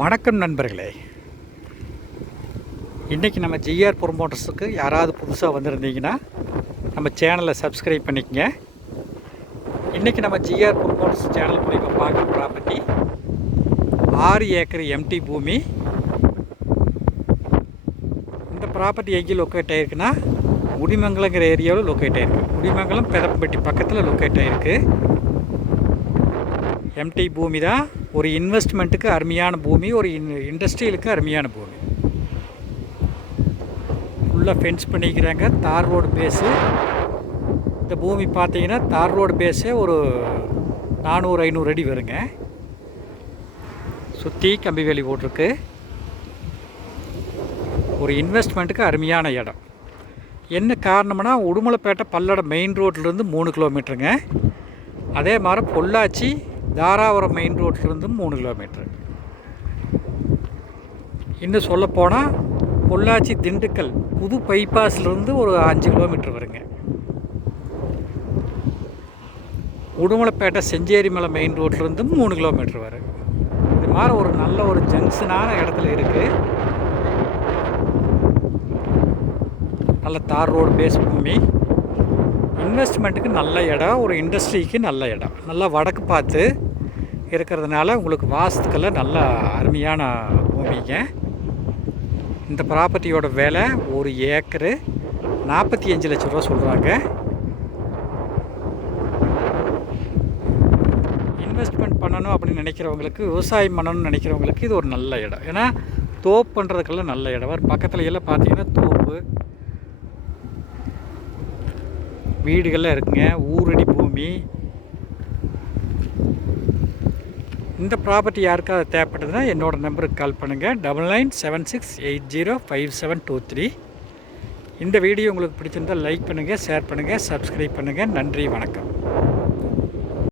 வணக்கம் நண்பர்களே. இன்றைக்கி நம்ம ஜிஆர் ப்ரொமோட்டர்ஸுக்கு யாராவது புதுசாக வந்திருந்தீங்கன்னா நம்ம சேனலை சப்ஸ்கிரைப் பண்ணிக்கங்க. இன்றைக்கி நம்ம ஜிஆர் ப்ரொமோட்டர்ஸ் சேனல் மூலிமா பார்க்குற ப்ராப்பர்ட்டி 6 ஏக்கர் எம்டி பூமி. இந்த ப்ராப்பர்ட்டி எங்கே லொக்கேட் ஆகிருக்குன்னா முடிமங்கலங்கிற ஏரியாவில் லொக்கேட் ஆகிருக்கு. முடிமங்கலம் பெதப்பட்டி பக்கத்தில் லொக்கேட் ஆகிருக்கு. எம்டி பூமி தான். ஒரு இன்வெஸ்ட்மெண்ட்டுக்கு அருமையான பூமி, ஒரு இண்டஸ்ட்ரியலுக்கு அருமையான பூமி. ஃபுல்லாக ஃபென்ஸ் பண்ணிக்கிறாங்க. தார் ரோடு பேஸு. இந்த பூமி பார்த்தீங்கன்னா தார் ரோடு பேஸே ஒரு 400-500 அடி வருங்க. சுற்றி கம்பி வேலி போட்டிருக்கு. ஒரு இன்வெஸ்ட்மெண்ட்டுக்கு அருமையான இடம். என்ன காரணம்னா உடுமலைப்பேட்டை பல்லடம் மெயின் ரோட்லேருந்து 3 கிலோமீட்டருங்க. அதே மாதிரி பொள்ளாச்சி தாராபுரம் மெயின் ரோட்லேருந்து 3 கிலோமீட்ரு. இன்னும் சொல்லப்போனால் பொள்ளாச்சி திண்டுக்கல் புது பைபாஸ்லேருந்து ஒரு 5 கிலோமீட்டர் வருங்க. உடுமலைப்பேட்டை செஞ்சேரிமலை மெயின் ரோட்லேருந்து 3 கிலோமீட்டர் வரும். இது மாதிரி ஒரு நல்ல ஒரு ஜங்ஷனான இடத்துல இருக்குது. நல்ல தார் ரோடு பேஸ் பூமி. இன்வெஸ்ட்மெண்ட்டுக்கு நல்ல இடம், ஒரு இண்டஸ்ட்ரிக்கு நல்ல இடம். நல்லா வடக்கு பார்த்து இருக்கிறதுனால உங்களுக்கு வாசத்துக்கெல்லாம் நல்ல அருமையான பூமிங்க. இந்த ப்ராப்பர்ட்டியோட விலை 1 ஏக்கரு 45 லட்ச ரூபா சொல்கிறாங்க. இன்வெஸ்ட்மெண்ட் பண்ணணும் அப்படின்னு நினைக்கிறவங்களுக்கு, விவசாயம் பண்ணணும்னு நினைக்கிறவங்களுக்கு இது ஒரு நல்ல இடம். ஏன்னா தோப்பு பண்ணுறதுக்கெல்லாம் நல்ல இடம். ஒரு பக்கத்தில் எல்லாம் பார்த்தீங்கன்னா தோப்பு வீடுகள்லாம் இருக்குங்க. ஊரடி பூமி. இந்த ப்ராப்பர்ட்டி யாருக்காவது தேவைப்பட்டதுன்னா என்னோடய நம்பருக்கு கால் பண்ணுங்கள். 9976805723. இந்த வீடியோ உங்களுக்கு பிடிச்சிருந்தால் லைக் பண்ணுங்கள், ஷேர் பண்ணுங்கள், சப்ஸ்கிரைப் பண்ணுங்கள். நன்றி, வணக்கம்.